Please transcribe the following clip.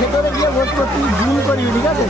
ভেতরে গিয়ে ভোট করতে জুম করবি, ঠিক আছে?